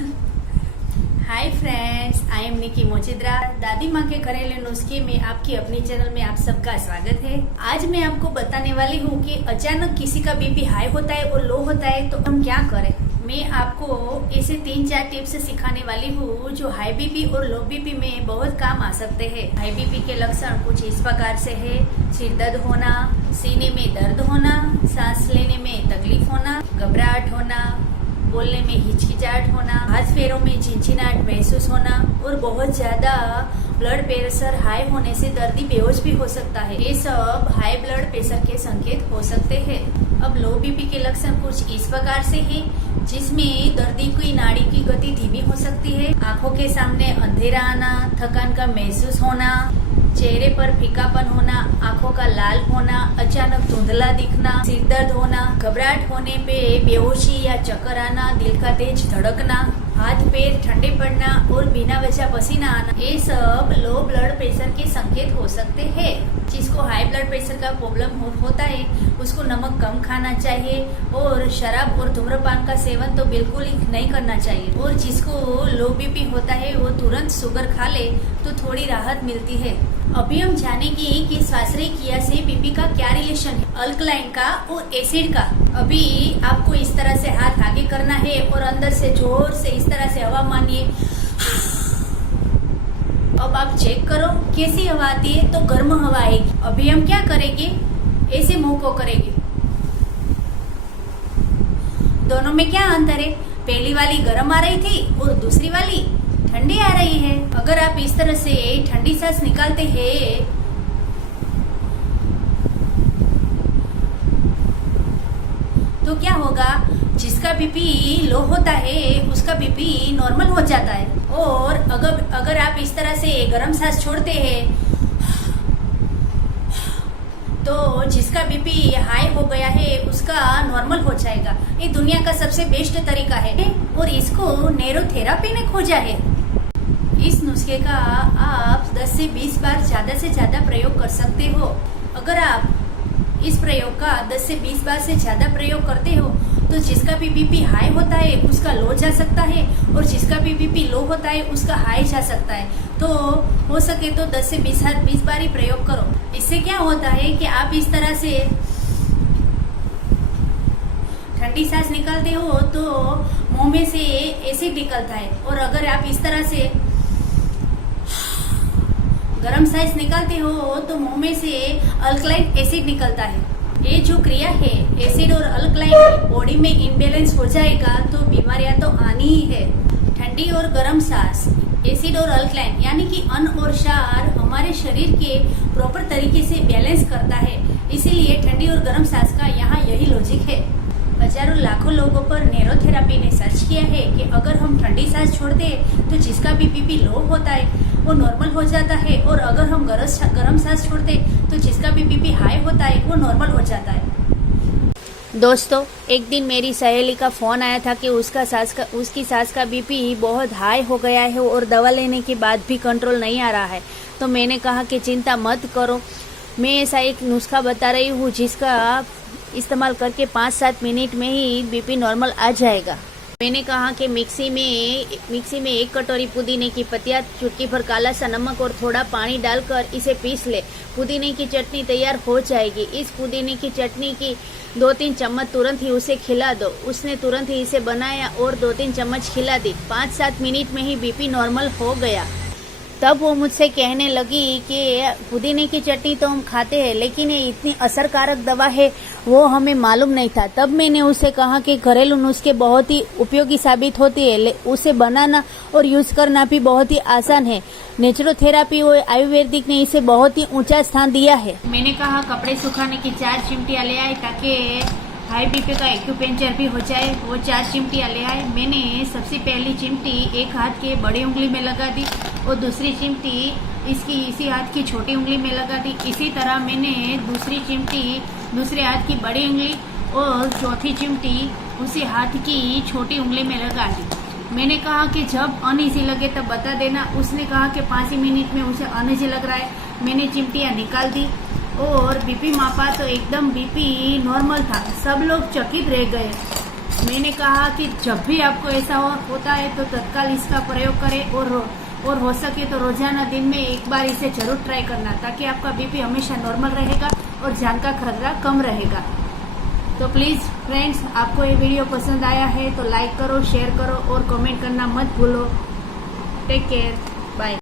Hi friends, I am निकी मोचिद्रा। दादी माँ के घरेलू नुस्खे में आपकी अपनी चैनल में आप सबका स्वागत है। आज मैं आपको बताने वाली हूँ कि अचानक किसी का बीपी हाई होता है और लो होता है तो हम क्या करें। मैं आपको ऐसे 3-4 टिप्स सिखाने वाली हूँ जो हाई बीपी और लो बीपी में बहुत काम आ सकते हैं। हाई बीपी के लक्षण कुछ इस प्रकार से है: सिर दर्द होना, सीने में दर्द होना, सांस लेने में तकलीफ होना, घबराहट होना, बोलने में हिचकिचाहट होना, हाथ पैरों में झिनझिनाहट महसूस होना और बहुत ज्यादा ब्लड प्रेशर हाई होने से दर्दी बेहोश भी हो सकता है। ये सब हाई ब्लड प्रेशर के संकेत हो सकते हैं। अब लो बीपी के लक्षण कुछ इस प्रकार से हैं, जिसमें दर्दी की नाड़ी की गति धीमी हो सकती है, आंखों के सामने अंधेरा आना, थकान का महसूस होना, चेहरे पर फीकापन होना, आंखों का लाल होना, अचानक धुंधला दिखना, सिर दर्द होना, घबराहट होने पे बेहोशी या चक्कर आना, दिल का तेज धड़कना, हाथ पैर ठंडे पड़ना और बिना वजह पसीना आना, ये सब लो ब्लड प्रेशर के संकेत हो सकते हैं। जिसको हाई ब्लड प्रेशर का प्रॉब्लम होता है उसको नमक कम खाना चाहिए और शराब और धूम्रपान का सेवन तो बिल्कुल ही नहीं करना चाहिए। और जिसको लो बीपी होता है वो तुरंत शुगर खा ले तो थोड़ी राहत मिलती है। अभी हम जानेंगे कि स्वाश्रयी क्रिया से बीपी का क्या रिलेशन है, अल्कलाइन का और एसिड का। अभी आपको इस तरह से हाथ आगे करना है और अंदर से जोर से इस तरह से हवा मानिए। अब आप चेक करो कैसी हवा आती है, तो गर्म हवा आएगी। अभी हम क्या करेंगे, ऐसे मुंह को करेंगे। दोनों में क्या अंतर है? पहली वाली गर्म आ रही थी और दूसरी वाली ठंडी आ रही है। अगर आप इस तरह से ठंडी सांस निकालते हैं तो क्या होगा, जिसका बीपी लो होता है उसका बीपी नॉर्मल हो जाता है। और अगर आप इस तरह से गर्म सांस छोड़ते हैं तो जिसका बीपी हाई हो गया है उसका नॉर्मल हो जाएगा। ये दुनिया का सबसे बेस्ट तरीका है और इसको नेरोथेरापी ने खोजा है। इस नुस्खे का आप 10 से 20 बार ज्यादा से ज्यादा प्रयोग कर सकते हो। अगर आप इस प्रयोग का 10 से 20 बार से ज्यादा प्रयोग करते हो तो जिसका भी बीपी हाई होता है उसका लो जा सकता है और जिसका भी बीपी लो होता है उसका हाई जा सकता है। तो हो सके तो 10 से 20 बार ही प्रयोग करो। इससे क्या होता है कि आप इस तरह से ठंडी सांस निकालते हो तो मुंह में से एसिड निकलता है और अगर आप इस तरह से गर्म सांस निकालते हो तो मुंह में से अल्कलाइन एसिड निकलता है। ये जो क्रिया है, एसिड और अल्कलाइन बॉडी में इम्बैलेंस हो जाएगा तो बीमारियां तो आनी ही है। ठंडी और गर्म सांस, एसिड और अल्कलाइन यानी कि अन्न और क्षार हमारे शरीर के प्रॉपर तरीके से बैलेंस करता है। इसीलिए ठंडी और गर्म सांस का यहाँ यही लॉजिक है। हजारों लाखों लोगों पर नेरोथेरापी ने सर्च किया है कि अगर हम ठंडी सांस छोड़ दें तो जिसका भी बीपी लो होता है वो नॉर्मल हो जाता है और अगर हम गर्म सांस छोड़ते तो जिसका भी बीपी हाई होता है वो नॉर्मल हो जाता है। दोस्तों, एक दिन मेरी सहेली का फोन आया था कि उसकी सास का बीपी बहुत हाई हो गया है और दवा लेने के बाद भी कंट्रोल नहीं आ रहा है। तो मैंने कहा कि चिंता मत करो, मैं ऐसा एक नुस्खा बता रही हूँ जिसका इस्तेमाल करके 5-7 मिनट में ही बीपी नॉर्मल आ जाएगा। मैंने कहा कि मिक्सी में 1 कटोरी पुदीने की पत्तियां, चुटकी भर काला सा नमक और थोड़ा पानी डालकर इसे पीस ले। पुदीने की चटनी तैयार हो जाएगी। इस पुदीने की चटनी की 2-3 चम्मच तुरंत ही उसे खिला दो। उसने तुरंत ही इसे बनाया और 2-3 चम्मच खिला दी। 5-7 मिनट में ही बीपी नॉर्मल हो गया। तब वो मुझसे कहने लगी कि पुदीने की चटनी तो हम खाते हैं लेकिन ये इतनी असरकारक दवा है वो हमें मालूम नहीं था। तब मैंने उसे कहा कि घरेलू नुस्खे बहुत ही उपयोगी साबित होती है, उसे बनाना और यूज करना भी बहुत ही आसान है। नेचुरोथेरापी और आयुर्वेदिक ने इसे बहुत ही ऊंचा स्थान दिया है। मैंने कहा कपड़े सुखाने की 4 चिमटियां ले आए ताकि हाई बीपी का एक्यूपेंचर भी हो जाए। वो 4 चिमटियां ले आए। मैंने सबसे पहली चिमटी एक हाथ के बड़ी उंगली में लगा दी और दूसरी चिमटी इसी हाथ की छोटी उंगली में लगा दी। इसी तरह मैंने दूसरी चिमटी दूसरे हाथ की बड़ी उंगली और चौथी चिमटी उसी हाथ की छोटी उंगली में लगा दी। मैंने कहा कि जब अनईजी लगे तब बता देना। उसने कहा कि 5 ही मिनट में उसे अनईजी लग रहा है। मैंने चिमटियां निकाल दी और बीपी मापा तो एकदम बीपी नॉर्मल था। सब लोग चकित रह गए। मैंने कहा कि जब भी आपको ऐसा होता है तो तत्काल इसका प्रयोग करें और हो सके तो रोजाना दिन में एक बार इसे जरूर ट्राई करना, ताकि आपका बीपी हमेशा नॉर्मल रहेगा और जान का खतरा कम रहेगा। तो प्लीज़ फ्रेंड्स, आपको ये वीडियो पसंद आया है तो लाइक करो, शेयर करो और कमेंट करना मत भूलो। Take care, bye.